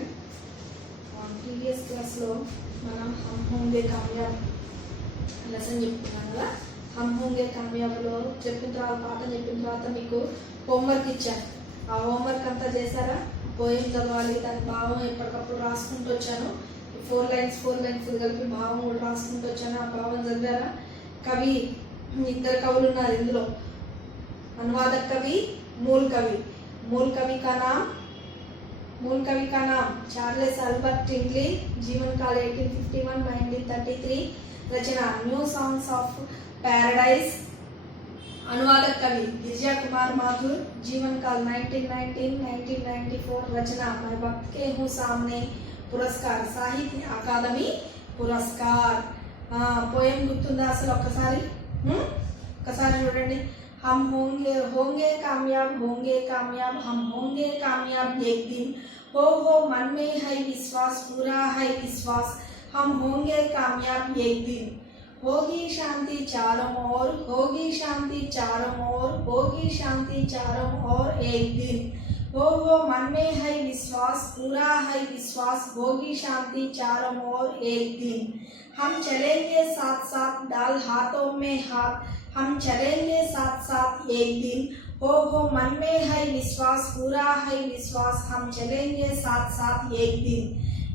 Student. Previous క్లాస్లో మనం హమ్ హోంగే కామయాబ్ lesson చెప్పుకున్నాం కదా. హమ్ హోంగే కామయాబ్లో చెప్పిన తర్వాత పాఠం చెప్పిన తర్వాత మీకు హోంవర్క్ ఇచ్చాను. ఆ హోంవర్క్ అంతా చేశారా? పోయం చదవాలి, దాని భావం ఎప్పటికప్పుడు రాసుకుంటూ వచ్చాను. 4 లైన్స్ కలిపి భావం కూడా రాసుకుంటూ వచ్చాను. ఆ భావం చదివారా? కవి, ఇద్దరు కవులు ఉన్నారు ఇందులో, अनुवादक कवि, मूल कवि. मूल कवि का नाम चार्ल्स अल्बर्ट टिंगली. जीवन काल 1851-1933. रचना न्यू सॉन्ग्स ऑफ पैराडाइज. अनुवादक कवि गिरिजा कुमार माथुर. जीवन काल 1919-1994. रचना मैं वक्त के हूँ सामने. पुरस्कार साहित्य अकादमी पुरस्कार. पोएम गुर्तुंदा असలు ఒక్కసారి చూడండి. हम होंगे कामयाब, हम होंगे कामयाब एक दिन. हो मन में है विश्वास, पूरा है विश्वास. हम होंगे कामयाब एक दिन. होगी शांति चारों ओर, होगी शांति चारों ओर, होगी शांति चारों ओर एक दिन. हो मन में है विश्वास, पूरा है विश्वास. होगी शांति चारों ओर एक दिन. हम चलेंगे साथ साथ, डाल हाथों में हाथ. हम चलेंगे साथ साथ एक दिन. हो मन में है विश्वास, पूरा है विश्वास. हम चलेंगे साथ साथ एक दिन.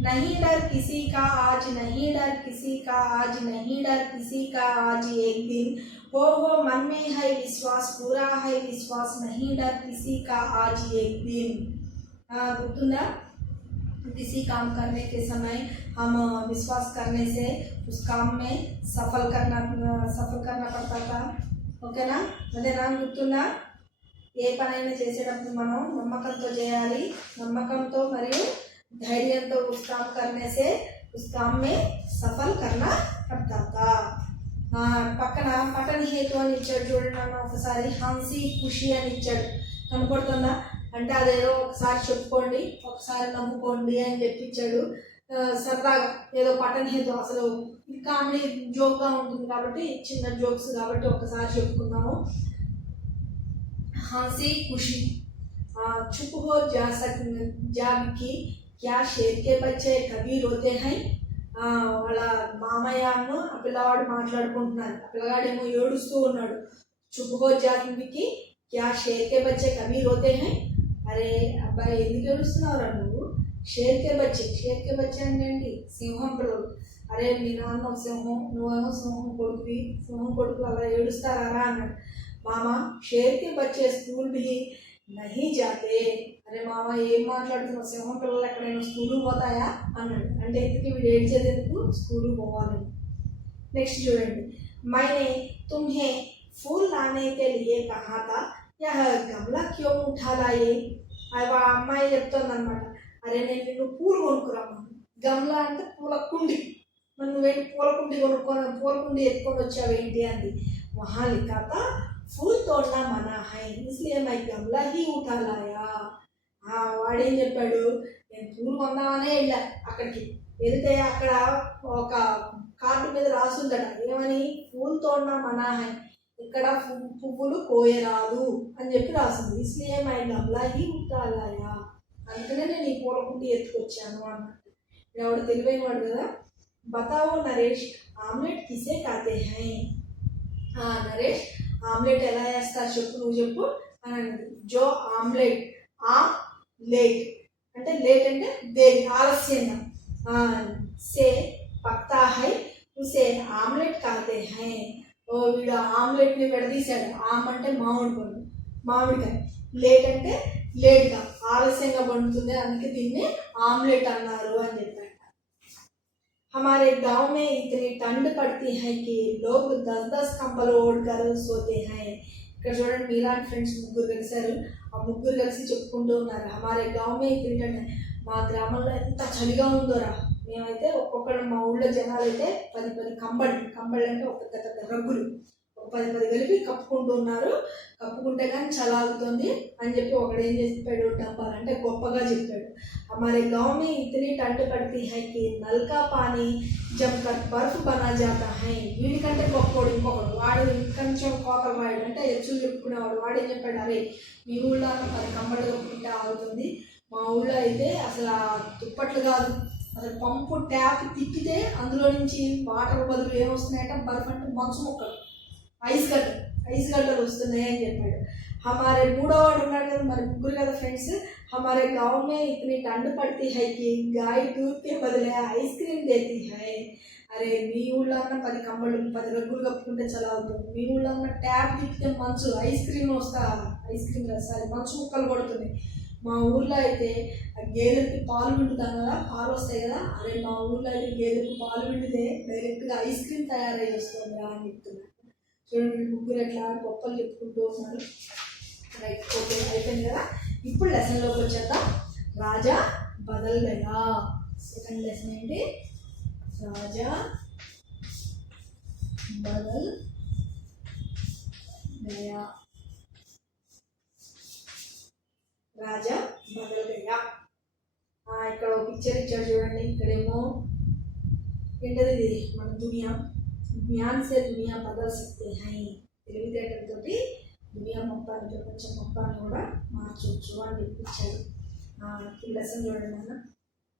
नहीं डर किसी का आज, नहीं डर किसी का आज, नहीं डर किसी का आज एक दिन. हो मन में है विश्वास, पूरा है विश्वास. नहीं डर किसी का आज एक दिन. गुर्तुंदा? किसी काम करने के समय हम विश्वास करने से उस काम में सफल करना पड़ता था. ఓకేనా? అదే నా గుర్తుందా? ఏ పనైనా చేసేటప్పుడు మనం నమ్మకంతో చేయాలి. నమ్మకంతో మరియు ధైర్యంతో उस काम करने से उस काम में सफल करना पड़ता था. పక్కన పఠన హేతు అని ఇచ్చాడు చూడండి. అన్న ఒకసారి హంసి ఖుషి అని ఇచ్చాడు. కనపడుతుందా? అంటే అదేదో ఒకసారి చెప్పుకోండి, ఒకసారి నమ్ముకోండి అని చెప్పించాడు. సరదాగా ఏదో పఠన హేతు, అసలు కామెడీ జోక్గా ఉంటుంది కాబట్టి, చిన్న జోక్స్ కాబట్టి ఒకసారి చెప్పుకుందాము. हंसी खुशी. चुप हो जाबकी क्या शेर के बच्चे कभी रोते हैं. వాళ్ళ మామయ్యను ఆ పిల్లవాడు మాట్లాడుకుంటున్నారు. ఆ పిల్లగాడేమో ఏడుస్తూ ఉన్నాడు. చుప్ హో జాబకి క్యా షేర్ కే బచ్చే కభీ రోతే హై. అరే అబ్బాయి ఎందుకు ఏడుస్తున్నావురా నువ్వు? షేర్ కే బచ్చే అంటే ఏంటి? సింహం పిల్లలు. అరే మీ నాన్న సింహం, నువ్వేమో సింహం కొడుకువి, సింహం కొడుకులు అలా ఏడుస్తారా అన్నాడు. మామ షేర్ కే బచ్చే స్కూల్ भी नहीं जाते. అరే మామ ఏం మాట్లాడుతున్నావు? సింహం పిల్లలు ఎక్కడైనా స్కూల్కి పోతాయా అన్నాడు. అంటే ఇంతకీ వీడు ఏడ్చేది ఎందుకు? స్కూల్కి పోవాలి. నెక్స్ట్ చూడండి. मैंने तुम्हें फूल लाने के लिए कहा था, यह गमला क्यों उठा लाए. ఆ అమ్మాయి చెప్తుందన్నమాట. అరే నేను నిన్ను పూలు కొనుక్కురామను. గమ్లా అంటే పూల కుండి. మరి నువ్వేంటి పూల కుండి పూల కుండి ఎత్తుకొని వచ్చావేంటి అంది. वहाँ लिखा था फूल तोड़ना मना है, इसलिए मैं गमला ही उठा लाया. వాడేం చెప్పాడు? నేను పూలు కొందామనే వెళ్ళా. అక్కడికి వెళితే అక్కడ ఒక కార్డు మీద రాసుందట. ఏమని? పూలు తోడనా మనా హై, ఇక్కడ పువ్వులు కోయరాదు అని చెప్పి రాసింది. ఇస్లియే మై గమ్లా హీ ఉఠా లాయా, అందుకనే నేను ఈ పూల కుండి ఎత్తుకొచ్చాను అన్నట్టు. ఎవడు తెలివైన వాడు కదా. బతావో నరేష్ ఆమ్లెట్ కిసే కాతే హై. నరేష్ ఆమ్లెట్ ఎలా వేస్తారు చెప్పు, నువ్వు చెప్పు అని అన్నది. జో ఆమ్లెట్, లేట్ అంటే లేట్ అంటే దేని ఆలస్యంగా. సే పక్తా హై ఉసే ఆమ్లెట్ కాతే హై. వీడు ఆమ్లెట్ని విడదీశాడు. ఆమ్ అంటే మామిడి పండు, మామిడికాయ. లేట్ అంటే లేట్గా, ఆలస్యంగా పండుతుంది, అందుకే దీన్ని ఆమ్లెట్ అన్నారు అని చెప్పాడు. हमारे गांव में इतनी ठंड पड़ती है कि लोग 10-10 कंबल ओढ़कर सोते हैं. ఇక్కడ చూడండి, మీలాంటి ఫ్రెండ్స్ ముగ్గురు కలిశారు. ఆ ముగ్గురు కలిసి చెప్పుకుంటూ ఉన్నారు. हमारे गांव में इतनी ठंड. మా గ్రామంలో ఎంత చలిగా ఉందోరా. మేమైతే ఒక్కొక్కరు, మా ఊళ్ళో జనాలు అయితే 10 కంబళ్ళు అంటే ఒక పెద్ద రగ్గులు, ఒక 10 కలిపి కప్పుకుంటూ ఉన్నారు. కప్పుకుంటే కానీ చలాగుతుంది అని చెప్పి ఒకడు ఏం చెప్పాడు? డబ్బాలు అంటే గొప్పగా చెప్పాడు. हमारे गांव में इतनी ठंड पड़ती है कि नल का पानी जमकर बर्फ बना जाता है. వీడికంటే గొప్పవాడు ఇంకొకడు. వాడు కొంచెం కోతలు రాయడు అంటే ఎచ్చులు చెప్పుకునేవాడు. వాడేం చెప్పాడు? అరే మీ ఊళ్ళో 10 కంబళ్ళు కప్పుకుంటే ఆగుతుంది, మా ఊళ్ళో అయితే అసలు ఆ దుప్పట్లు కాదు, అసలు పంపు ట్యాప్ తిప్పితే అందులో నుంచి వాటర్ బదులు ఏమొస్తున్నాయంటే బర్ఫ్ అంటే మంచు మొక్కలు, ఐస్ గడ్డలు వస్తున్నాయి అని చెప్పాడు. हमारे మూడో వాడు ఉన్నాడు కదా, మరి ముగ్గురు కదా ఫ్రెండ్స్, हमारे गांव में इतनी ठंड पड़ती है कि गाय दूध के बदले आइसक्रीम देती है. అరే మీ ఊళ్ళో ఉన్న 10 కంబళ్ళు 10 రగ్గులు కప్పుకుంటే చాలా అవుతుంది, మీ ఊళ్ళో ఉన్న ట్యాప్ తిప్పితే మంచు ఐస్ క్రీమ్ సారీ మంచు ముక్కలు కొడుతుంది. మా ఊళ్ళో అయితే గేదెలకి పాలు పిండుతాం కదా, పాలు వస్తాయి కదా, అరే మా ఊళ్ళో అయితే గేదెలకి పాలు పిండితే డైరెక్ట్గా ఐస్ క్రీమ్ తయారై వస్తుంది అని చెప్తున్నారు. చూడండి ముగ్గురు ఎట్లా గొప్పలు చెప్పుకుంటూ ఉన్నారు. రైట్, ఓకే అయిపోయింది కదా. ఇప్పుడు లెసన్లోకి వచ్చేద్దాం. రాజా బదల్ గయా. సెకండ్ లెసన్ ఏంటి? రాజా బదల్ గయా. రాజా బదల్ గయా. ఇక్కడ ఒక పిక్చర్ ఇచ్చాడు చూడండి. ఇక్కడేమో ఏంటది, ఇది మన దునియా, జ్ఞాన్ సే దునియా బదల్ సక్తే హై. తెలివితేటలతో దునియా మొత్తాన్ని, ప్రపంచం మొత్తాన్ని కూడా మార్చవచ్చు అని చెప్పించాడు. ఈ లెసన్ చూడండి అన్న.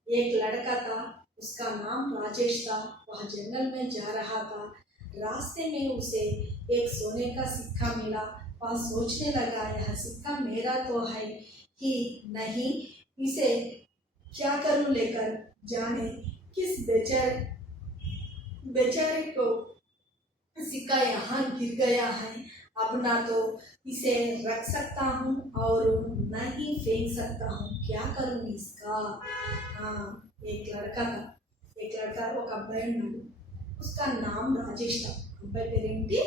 एक लड़का था, उसका नाम राजेश था. वह जंगल में जा रहा था. रास्ते में उसे एक सोने का सिक्का मिला. वह सोचने लगा यह सिक्का मेरा तो है कि नहीं, इसे क्या करूं लेकर, जाने किस बेचारे को सिक्का यहाँ गिर गया है. अब ना तो इसे रख सकता हूँ और न ही फेंक सकता हूँ, क्या करूँ इसका. एक लड़का ఒక అబ్బాయి ఉన్నాడు. उसका नाम राजेश था. అబ్బాయి పేరేంటి?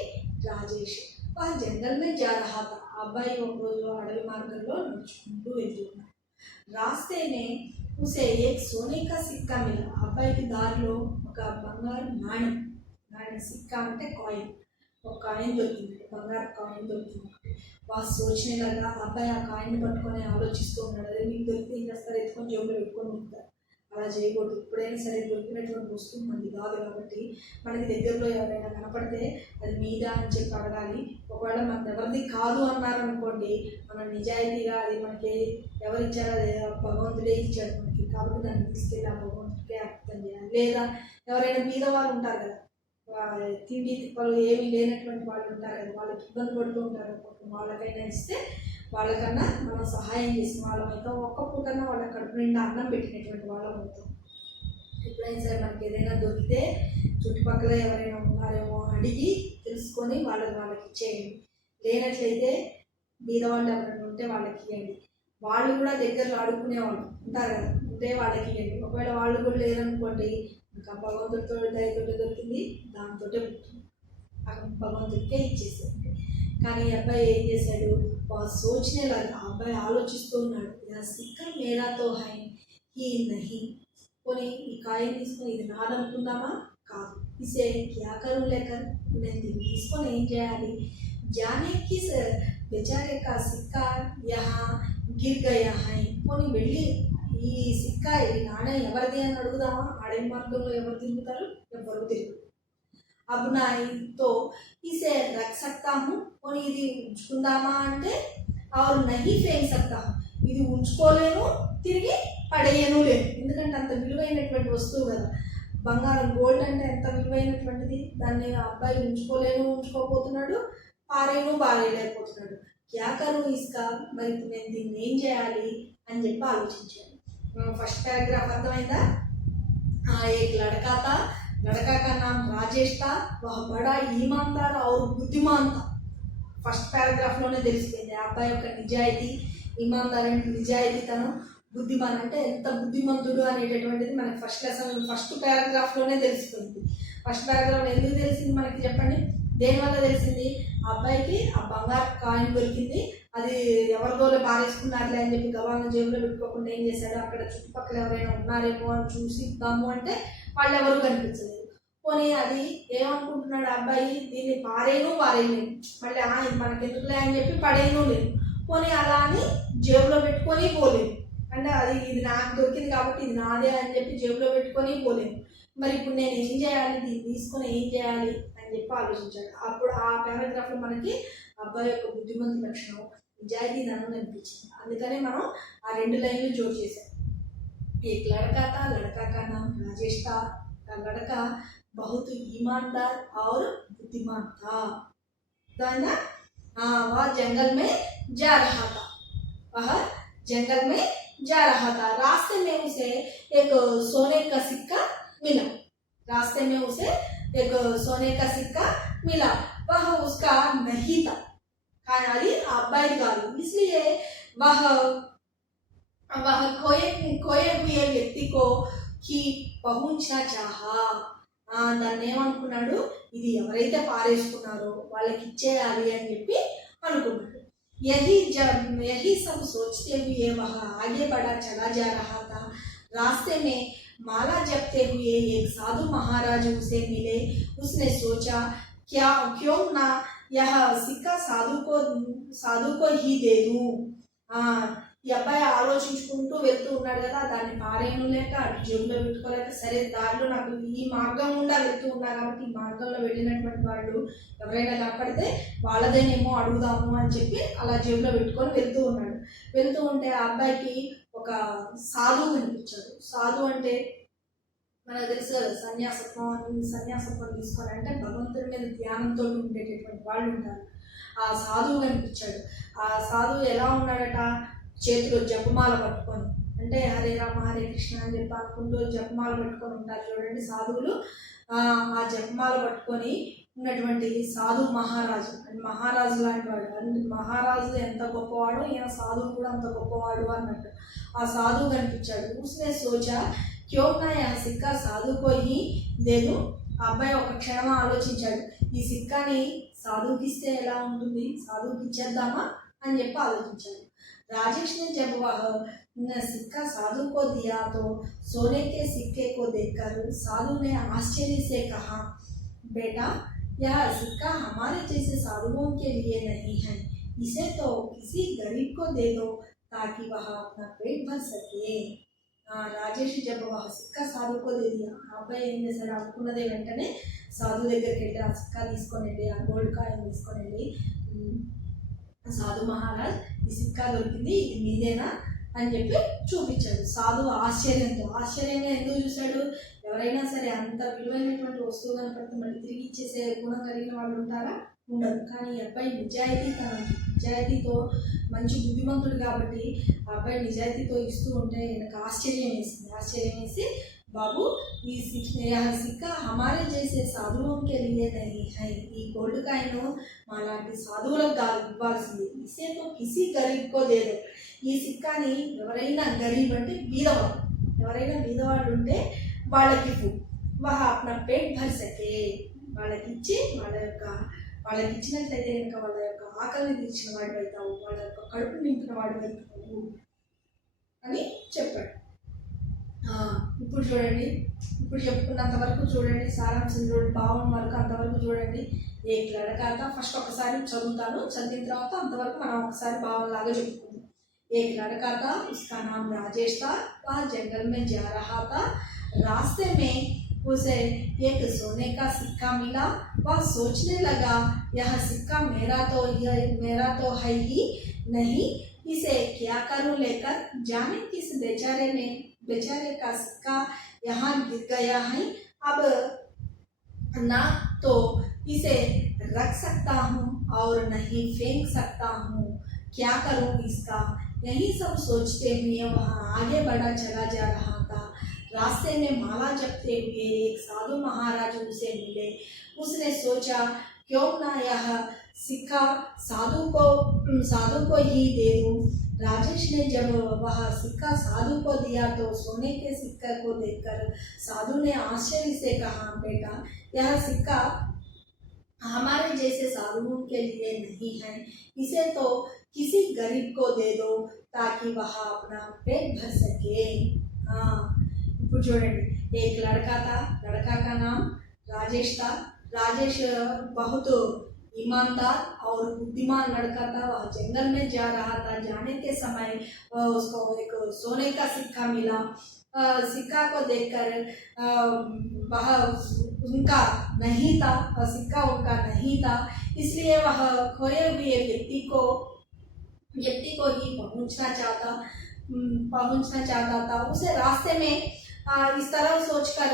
రాజేష్. वह जंगल में जा रहा था. అబ్బాయి ఒక రోజు అడవి మార్గంలో నడుచుకుంటూ వెళ్తున్నాడు. रास्ते में उसे एक सोने का सिक्का मिला. అబ్బాయికి దారిలో ఒక బంగారు నాణ్యం, సిక్కా అంటే కాయిన్, ఒక కాయిన్ దొరికింది, బంగారు కాయిన్ దొరికింది. వా సోచనే లాగా అబ్బాయి ఆ కాయిన్ పట్టుకొని ఆలోచిస్తూ ఉన్నాడు. అదే మీకు దొరికితే ఏం చేస్తారు, ఎత్తుకొని జేబులో పెట్టుకొని ఉంటారు. అలా చేయకూడదు. ఎప్పుడైనా సరే దొరికినటువంటి వస్తువు మనది కాదు కాబట్టి మనకి దగ్గరలో ఎవరైనా కనపడితే అది మీదా అని చెప్పి అడగాలి. ఒకవేళ మనది ఎవరిది కాదు అన్నారనుకోండి, మనం నిజాయితీగా అది మనకి ఎవరు ఇచ్చారో అదే భగవంతుడే ఇచ్చాడు మనకి కాబట్టి దాన్ని తీసుకెళ్ళి ఆ భగవంతుడికే అర్థం చేయాలి. లేదా ఎవరైనా మీద వాళ్ళు ఉంటారు కదా, తిండి తిప్పలు ఏమీ లేనటువంటి వాళ్ళు ఉంటారు కదా, వాళ్ళకి ఇబ్బంది పడుతూ ఉంటారు, వాళ్ళకైనా ఇస్తే వాళ్ళకన్నా మనం సహాయం చేసిన వాళ్ళం అవుతాం. ఒక్క పూటన్నా వాళ్ళ కడుపు నిండా అన్నం పెట్టినటువంటి వాళ్ళం అవుతాం. ఎప్పుడైనా సరే మనకి ఏదైనా దొరికితే చుట్టుపక్కల ఎవరైనా ఉన్నారేమో అడిగి తెలుసుకొని వాళ్ళకి ఇచ్చేయండి. లేనట్లయితే బీద వాళ్ళు ఎవరైనా ఉంటే వాళ్ళకి ఇవ్వండి. వాళ్ళు కూడా దగ్గరలో అడుక్కునేవాళ్ళు ఉంటారు కదా, ఉంటే వాళ్ళకి ఇవ్వండి. ఒకవేళ వాళ్ళు కూడా లేరనుకోండి, ఇంకా భగవంతుడితో దయతో దొరికింది దాంతో పుట్టింది, భగవంతుడికే ఇచ్చేసేయండి. కానీ అబ్బాయి ఏం చేశాడు, సోచనే లాగా అబ్బాయి ఆలోచిస్తూ ఉన్నాడు. ఇలా సిక్కా మేరాతో హై ఈ నహి. పోనీ ఈ కాయిన్ తీసుకొని ఇది నాదనుకుందామా, కాదు. ఇసే క్యా కరు లేకర్, నేను దీన్ని తీసుకొని ఏం చేయాలి. జానే కిస్ బెచారే కా సిక్కా యహా గిర్ గయా హై. పోనీ వెళ్ళి ఈ సిక్కా ఈ నాణ్యం ఎవరిది అని అడుగుదామా. అడవి మార్గంలో ఎవరు తిరుగుతారు, ఎవరు తిరుగుతారు. अब ना तो इसे रख सकता हूँ, పోనీ ఇది ఉంచుకుందామా అంటే और नहीं फेंक सकता हूँ, ఇది ఉంచుకోలేను తిరిగి పడేయను లేదు. ఎందుకంటే అంత విలువైనటువంటి వస్తువు కదా, బంగారం గోల్డ్ అంటే ఎంత విలువైనటువంటిది. దాన్ని అబ్బాయి ఉంచుకోపోతున్నాడు, పారేయలేకపోతున్నాడు. క్యా కరు ఇస్కా, మరి నేను దీన్ని ఏం చేయాలి అని చెప్పి ఆలోచించాను. ఫస్ట్ పారాగ్రాఫ్ అర్థమైందా. एक लड़का था, लड़का का नाम राजेश था. वह बड़ा ईमानदार और बुद्धिमान था. ఫస్ట్ పారాగ్రాఫ్లోనే తెలిసిపోయింది ఆ అబ్బాయి యొక్క నిజాయితీ. ఈమాన్దార్ అంటే నిజాయితీతనం, బుద్ధిమాన్ అంటే ఎంత బుద్ధిమంతుడు అనేటటువంటిది మనకి ఫస్ట్ పారాగ్రాఫ్లోనే తెలిసిపోయింది. ఫస్ట్ పారాగ్రాఫ్లో ఎందుకు తెలిసింది మనకి చెప్పండి, దేనివల్ల తెలిసింది. ఆ అబ్బాయికి ఆ బంగారు కాయిన్ దొరికింది, అది ఎవరిదోలో పారేసుకున్నారులే అని చెప్పి గవాలను జేబులో పెట్టుకోకుండా ఏం చేశాడు, అక్కడ చుట్టుపక్కల ఎవరైనా ఉన్నారేమో అని చూసి ఇద్దాము అంటే వాళ్ళు ఎవరు కనిపించలేదు. పోనీ అది ఏమనుకుంటున్నాడు అబ్బాయి, దీన్ని పారేయలేదు, మళ్ళీ ఇది మనకెందుకులే అని చెప్పి పడేయను లేదు. పోనీ అలా అని జేబులో పెట్టుకొని పోలేదు. అంటే ఇది నాకు దొరికింది కాబట్టి ఇది నాదే అని చెప్పి జేబులో పెట్టుకొని పోలేదు. మరి ఇప్పుడు నేను ఏం చేయాలి, దీన్ని తీసుకొని ఏం చేయాలి అని చెప్పి ఆలోచించాడు. అప్పుడు ఆ పారాగ్రాఫ్లో మనకి అబ్బాయి యొక్క బుద్ధిమంతు లక్షణం, నిజాయితీ నన్ను అనిపించింది. అందుకనే మనం ఆ 2 లైన్లు జోడు చేశాం. एक लड़का था, लड़का का नाम राजेश था। लड़का बहुत ईमानदार और बुद्धिमान था। ना वह जंगल में जा रहा था। वह जंगल में जा रहा था। रास्ते में उसे एक सोने का सिक्का मिला। रास्ते में उसे एक सोने का सिक्का मिला। वह उसका नहीं था, खाली अब्बाई कालू। इसलिए वह खोए हुए व्यक्ति को की पहुंचना चाहा। దాన్ని ఏమనుకున్నాడు, ఇది ఎవరైతే పారేసుకున్నారో వాళ్ళకి ఇచ్చేయాలి అని చెప్పి అనుకున్నాడు. यही सब सोचते हुए वह आगे बढ़ा चला जा रहा था। रास्ते में माला जपते हुए एक साधु महाराज उसे मिले। उसने सोचा क्यों ना यह सिक्का साधु को ही दे दूं। ఈ అబ్బాయి ఆలోచించుకుంటూ వెళ్తూ ఉన్నాడు కదా, దాన్ని పారేయను లేక అటు జేబులో పెట్టుకోలేక, సరే దారిలో నాకు ఈ మార్గం గుండా వెళ్తూ ఉన్నా కాబట్టి ఈ మార్గంలో వెళ్ళినటువంటి వాళ్ళు ఎవరైనా కనపడితే వాళ్ళదేనేమో అడుగుదాము అని చెప్పి అలా జేబులో పెట్టుకొని వెళ్తూ ఉన్నాడు. వెళ్తూ ఉంటే ఆ అబ్బాయికి ఒక సాధువు కనిపించాడు. సాధువు అంటే మనకు తెలుసు కదా, సన్యాసత్వం తీసుకొని అంటే భగవంతుడి మీద ధ్యానంతో ఉండేటటువంటి వాళ్ళు ఉంటారు. ఆ సాధువు కనిపించాడు. ఆ సాధువు ఎలా ఉన్నాడట, చేతిలో జపమాల పట్టుకొని, అంటే హరే రామ హరే కృష్ణ అని చెప్పి అనుకుంటూ జపమాల పట్టుకొని ఉంటారు చూడండి సాధువులు. ఆ జపమాల పట్టుకొని ఉన్నటువంటి సాధు మహారాజు, మహారాజు లాంటి వాడు. మహారాజు ఎంత గొప్పవాడు, ఈయన సాధువు కూడా అంత గొప్పవాడు అన్నట్టు ఆ సాధువు కనిపించాడు. उसने सोचा क्यों ना यह सिक्का साधु को ही दे दूं। ఆ అబ్బాయి ఒక క్షణం ఆలోచించాడు, ఈ సిక్కాని సాధువుకి ఇస్తే ఎలా ఉంటుంది, సాధువుకి ఇచ్చేద్దామా అని చెప్పి ఆలోచించాడు. राजेश ने जब वह सिक्का साधु को दिया तो सोने के सिक्के को देखकर साधु ने आश्चर्य से कहा, बेटा यह सिक्का हमारे जैसे साधुओं के लिए नहीं है, इसे तो किसी गरीब को दे दो ताकि वह अपना पेट भर सके। రాజేష్ जब वह सिक्का साधु को दे दिया, ఆ అబ్బాయి ఏం చేశాడు, అనుకున్నదే వెంటనే సాధు దగ్గరికి వెళ్ళి ఆ సిక్కా తీసుకొని వెళ్ళి ఆ గోల్డ్ కాయిన్ తీసుకొని వెళ్ళి, సాధు మహారాజ్ ఈ సిక్కా దొరికింది, ఇది మీదేనా అని చెప్పి చూపించాడు. సాధు ఆశ్చర్యంగా ఎందుకు చూశాడు, ఎవరైనా సరే అంత విలువైనటువంటి వస్తువు కనపడితే మళ్ళీ తిరిగి ఇచ్చేసే గుణం కలిగిన వాళ్ళు ఉంటారా, ఉండదు. కానీ ఈ అబ్బాయి నిజాయితీతో మంచి బుద్ధిమంతుడు కాబట్టి ఆ అబ్బాయి నిజాయితీతో ఇస్తూ ఉంటే నాకు ఆశ్చర్యం వేసి బాబు ఈ సిక్కా హమారే చేసే సాధువుకి नहीं है, ఈ గోల్డ్ కాయిన్ మాలాంటి సాధువులకు కాదు ఇవ్వాల్సింది, ఇసే తో కిసి గరీబ్ కో దే దో, ఈ సిక్కాని ఎవరైనా గరీబ్ అంటే బీదవాడు, ఎవరైనా బీదవాడు ఉంటే వాళ్ళకి వహ అప్నా పేట్ భర్ సకే, వాళ్ళకి ఇచ్చి వాళ్ళకి ఇచ్చినట్లయితే కనుక వాళ్ళ యొక్క ఆకలిని తీర్చిన వాడు అవుతావు, వాళ్ళ యొక్క కడుపు నింపిన వాడు అవుతావు అని చెప్పాడు. ఇప్పుడు చూడండి, ఇప్పుడు చెప్పుకున్నంత వరకు చూడండి, సారాంశం చూడండి, భావం వరకు అంతవరకు చూడండి. ఏక్ లడకా ఫస్ట్ ఒకసారి చదువుతాను, చదివిన తర్వాత అంతవరకు మనం ఒకసారి భావంలాగా చెప్పుకుందాం. ఏక్ లడకా था, उसका नाम राजेश था। वह जंगल में जा रहा था। रास्ते में उसे एक सोने का सिक्का मिला। वह सोचने लगा यह सिक्का मेरा तो है ही नहीं, इसे क्या करूं लेकर, जाने किस बेचारे का सिक्का यहाँ गिर गया है, अब ना तो इसे रख सकता हूँ और नहीं फेंक सकता हूँ, क्या करूँ इसका। यही सब सोचते हुए वह आगे बढ़ा चला जा रहा था। रास्ते में माला जपते हुए एक साधु महाराज उसे मिले। उसने सोचा क्यों ना यह सिक्का साधु को ही दे दूं। राजेश ने जब वह सिक्का साधु को दिया तो सोने के सिक्के को देखकर साधु ने आश्चर्य से कहा, बेटा यह सिक्का हमारे जैसे साधुओं के लिए नहीं है, इसे तो किसी गरीब को दे दो ताकि वह अपना पेट भर सके। ఇప్పుడు చూడండి, एक लड़का था, लड़का का नाम राजेश था। राजेश बहुत ईमानदार और बुद्धिमान लड़का था। वह जंगल में जा रहा था। जाने के समय उसको एक सोने का सिक्का मिला। सिक्का को देखकर वह उनका नहीं था, सिक्का उनका नहीं था, इसलिए वह खोए हुए व्यक्ति को व्यक्ति को ही पहुंचना चाहता था। उसे रास्ते में इस तरह सोचकर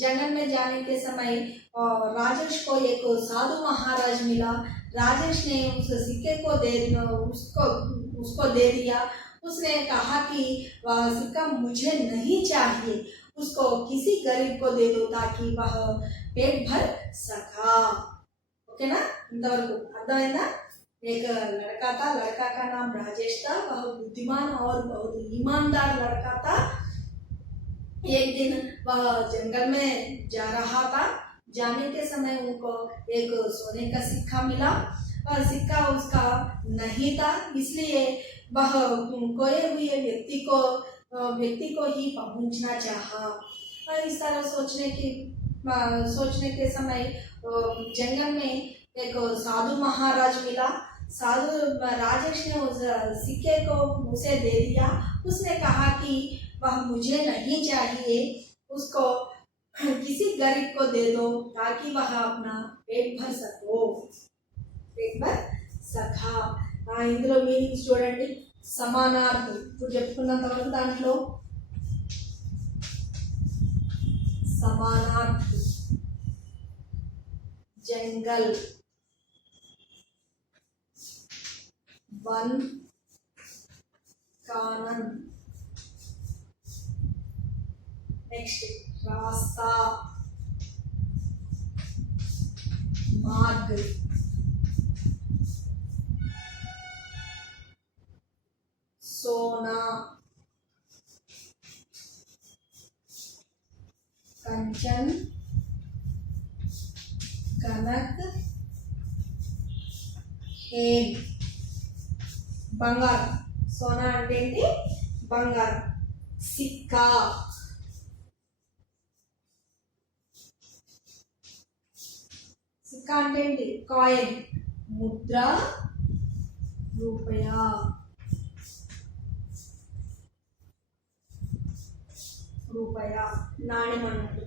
जंगल में जाने के समय राजेश को एक साधु महाराज मिला। राजेश ने उस सिक्के को उसको दे दिया। उसने कहा कि वह सिक्का मुझे नहीं चाहिए, उसको किसी गरीब को दे दो ताकि वह पेट भर सका। ओके ना, इंतवరకు అర్థమైందా? एक लड़का था, लड़का का नाम राजेश था। वह बुद्धिमान और बहुत ईमानदार लड़का था। एक दिन वह जंगल में जा रहा था। जाने के समय उनको एक सोने का सिक्का मिला और सिक्का उसका नहीं था, इसलिए वह खोए हुए व्यक्ति को ही पहुंचना चाहा। और इस तरह सोचने के समय जंगल में एक साधु महाराज मिला। साधु राजेश ने उस सिक्के को उसे दे दिया। उसने कहा कि वह मुझे नहीं चाहिए, उसको किसी गरीब को दे दो ताकि वह अपना पेट भर सका। ఇందులో మీనింగ్స్ చూడండి, సమానార్థం. ఇప్పుడు చెప్పుకున్నంత వరకు దాంట్లో సమానార్థం, జంగల్, वन, कानन, नेक्स्ट रास्ता, मार्ग, सोना, कंचन, कनक, हेम, బంగారం. సోనా అంటే ఏంటి? బంగారం. సిక్కా, సిక్కా అంటే ఏంటి? కాయిన్. ముద్ర, రూపాయ. రూపాయ నాణ్యం అన్నట్టు.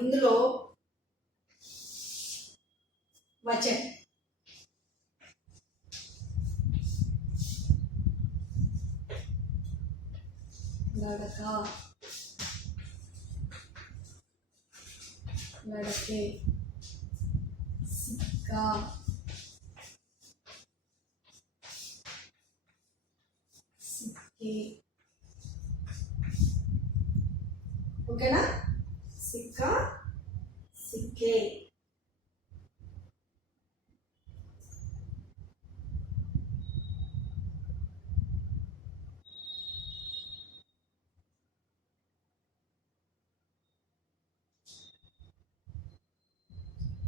ఇందులో వచన్ लड़का, लड़के, सिक्का, सिक्के. ఓకేనా? సిక్కా, సిక్కే.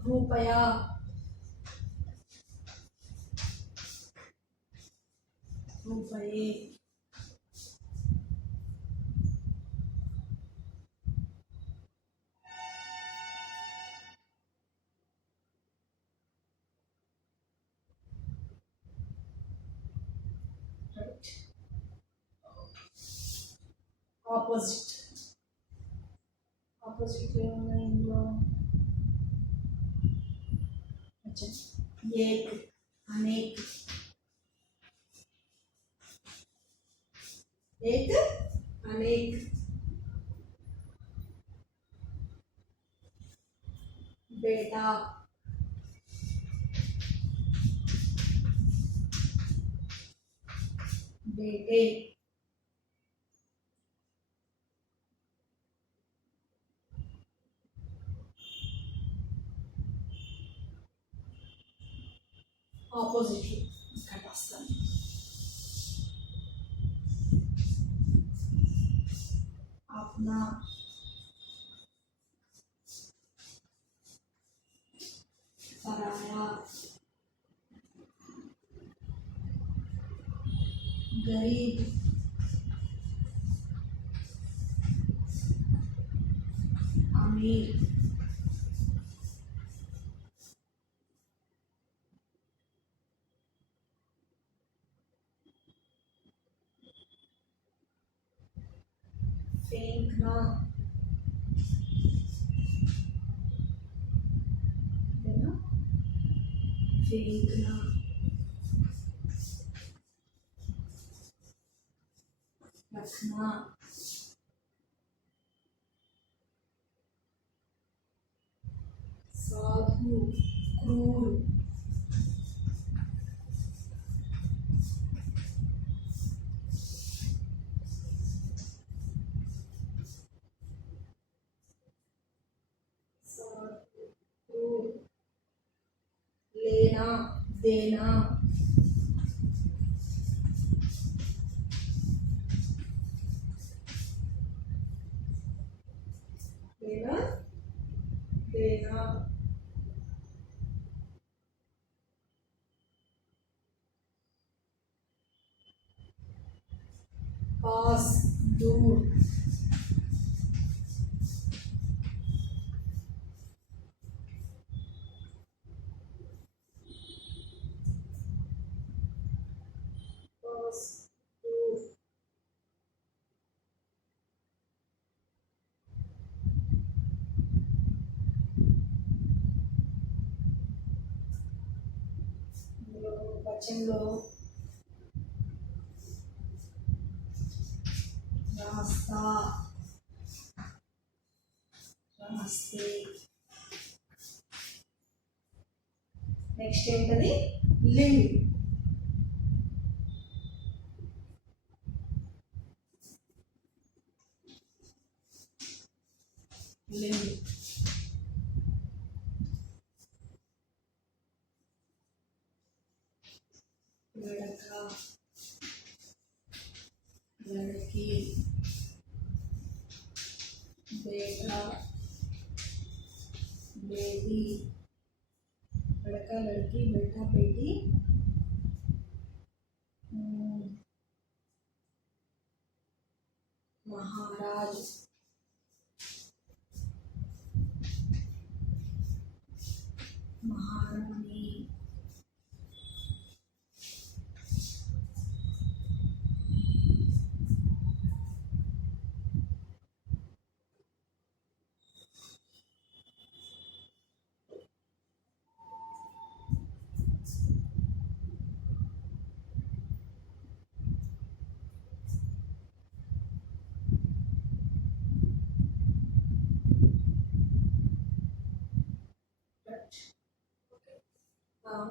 రూపాయ, రూపాయే. ఆపోజిట్, ఆపోజిట్ ఏమున్నాయి ఇందులో? एक, अनेक, एक, अनेक, बेटा, बेटे, ఆపోజిట్ ఇక్కడ వస్తాను. अपना, पराया, गरीब, अमीर, फेंकना, है ना, फेंकना, रखना, साधु, क्रूर, साधु, क्रूर, लेना, देना, लेना, देना, पास, दूर, पास, दूर, वचन लो, रास्ता, रास्ते, నెక్స్ట్ ఏంటది లింగ్, లింగ్, लड़का, लड़की, बेटा, बेटी, लड़का, लड़की, बेटा, बेटी, महाराज, महारानी,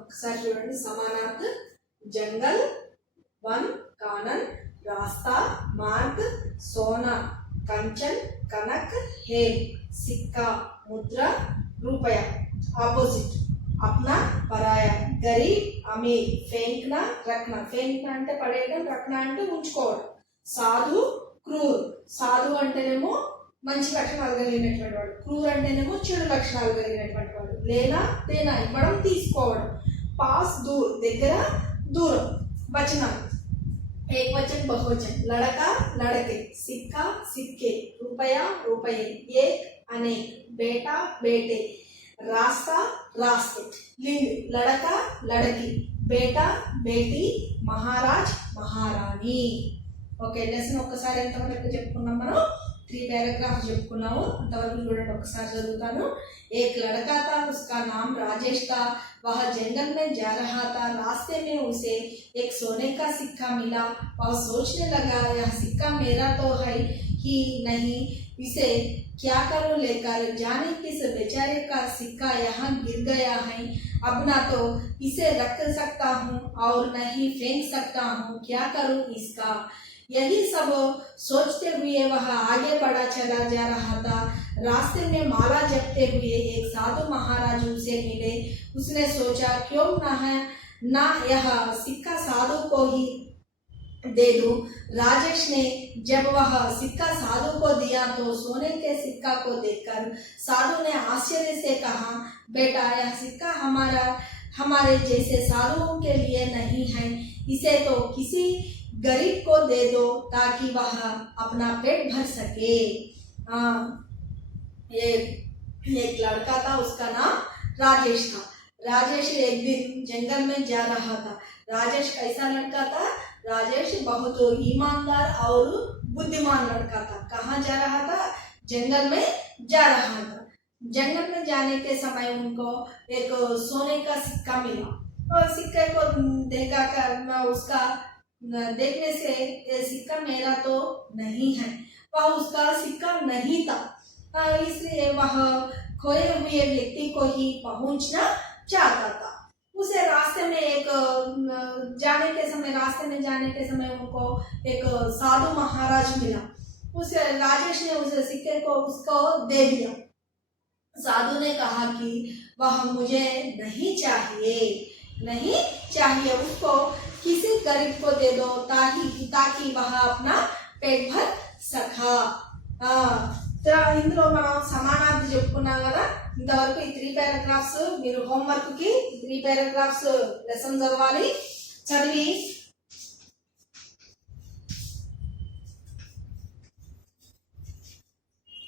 ఒకసారి చూడండి సమానార్థ जंगल, वन, कानन, रास्ता, मार्ग, सोना, कंचन, कनक, हेम, सिक्का, मुद्रा, रुपया, ऑपोजिट अपना, पराया, गरीब, अमीर, फेंकना, रखना, फेंकना అంటే పడేయడం, రखना అంటే ఉంచుకోవడం, సాధు, క్రూర్, సాధు అంటేనేమో మంచి లక్షణాలు కలిగినటువంటి వాడు, క్రూర్ అంటేనేమో చెడు లక్షణాలు కలిగినటువంటి వాడు, లేనా దేనా ఇవ్వడం తీసుకోవడం, पास दूर దగ్గర, दूर वचन, एक वचन बहुवचन, लड़का लड़के, सिक्का सिक्के, रुपया रुपये, एक अनेक, बेटा बेटे, रास्ता रास्ते, लिंग लड़का लड़की, बेटा बेटी, महाराज महारानी. ఓకే లెసన్ ఒక్కసారి ఎంతవరకు చెప్పుకున్నాం మనం 3 पैराग्राफ చెప్పుకున్నాము అంతవరకు చూడండి ఒకసారి చదువుతాను. एक लड़का था, उसका नाम राजेश था, वह जंगल में जा रहा था, रास्ते में उसे एक सोने का सिक्का मिला, वह सोचने लगा यह सिक्का मेरा तो है ही नहीं, इसे क्या करूं लेकर, जाने किस बेचारे का सिक्का यहाँ गिर गया है, अब ना तो इसे रख सकता हूँ और नहीं फेंक सकता हूँ, क्या करूं इसका. यही सब सोचते हुए वह आगे बढ़ा चला जा रहा था. रास्ते में माला जपते हुए एक साधु महाराज उसे मिले. उसने सोचा क्यों ना यह सिक्का साधु को ही दे दूं. राजेश ने जब वह सिक्का साधु को दिया तो सोने के सिक्का को देखकर साधु ने आश्चर्य से कहा, बेटा यह सिक्का हमारे जैसे साधुओं के लिए नहीं है, इसे तो किसी गरीब को दे दो ताकि वह अपना पेट भर सके. एक लड़का था, उसका नाम राजेश था। राजेश एक दिन जंगल में जा रहा था। राजेश कैसा लड़का था? राजेश बहुत ईमानदार और बुद्धिमान लड़का था। कहाँ जा रहा था? जंगल में जा रहा था। जंगल में जाने के समय उनको एक सोने का सिक्का मिला और सिक्के को देखा कर उसका देखने से ये सिक्का मेरा तो नहीं है, वह उसका सिक्का नहीं था, इसलिए वह खोए हुए व्यक्ति को ही पहुंचना चाहता था। उसे रास्ते में रास्ते में जाने के समय उनको एक साधु महाराज मिला। उस राजेश ने उस सिक्के को उसको दे दिया। साधु ने कहा कि वह मुझे नहीं चाहिए, उसको किसी गरीब को दे दो ताकि वह अपना पेट भर सका। ఇందులో మనం సమానార్థి చెప్పుకున్నాం కదా। ఇంతవరకు ఈ 3 పారాగ్రాఫ్స్ మీరు హోంవర్క్ కి 3 పారాగ్రాఫ్స్ లెసన్ చదవాలి। చదివి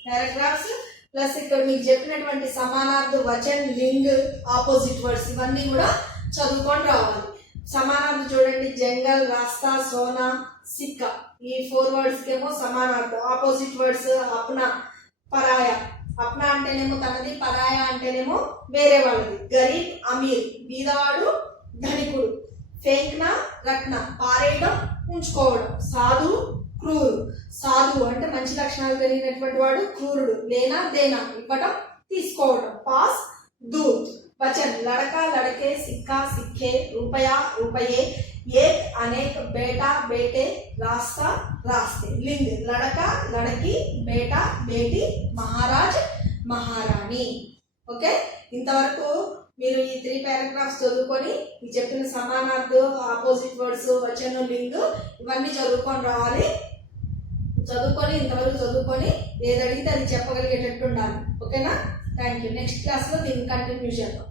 పారాగ్రాఫ్స్ ప్లస్ ఇక్కడ మీకు చెప్పినటువంటి సమానార్థ వచన్ లింగ్ ఆపోజిట్ వర్డ్స్ ఇవన్నీ కూడా చదువుకొని రావాలి। సమానార్థం చూడండి, జంగల్, రాస్తా, సోనా, సిక్కా, ఈ 4 వర్డ్స్ కేమో సమానార్థం। ఆపోజిట్ వర్డ్స్ అప్నా, పరాయ, అప్నా అంటేనేమో తనది, పరాయ అంటేనేమో వేరే వాళ్ళది। గరీబ్, అమీర్, బీదవాడు, ధనికుడు। ఫేంక్నా, రక్నా, పారేయడం, ఉంచుకోవడం। సాధు, క్రూరు, సాధువు అంటే మంచి లక్షణాలు కలిగినటువంటి వాడు, క్రూరుడు, లేనా దేనా ఇవ్వడం తీసుకోవడం। పాస్, दूत। वचन लड़का, लड़के, सिक्का, सिक्के, रुपया, रुपये, एक, अनेक, बेटा, बेटे, रास्ता, रास्ते। लिंग लड़का, लड़की, बेटा, बेटी, महाराज, महाराणी। ఓకే, ఇంతవరకు మీరు ఈ 3 పారాగ్రాఫ్స్ చదువుకొని ఈ చెప్పిన సమానార్థం, ఆపోజిట్ వర్డ్స్, వచనం, లింగ్ ఇవన్నీ చదువుకొని రావాలి। ఇంతవరకు చదువుకొని ఏది అడిగితే అది చెప్పగలిగేటట్టు ఉండాలి। ఓకేనా? Thank you. నెక్స్ట్ క్లాస్లో దీన్ని కంటిన్యూ చేద్దాం।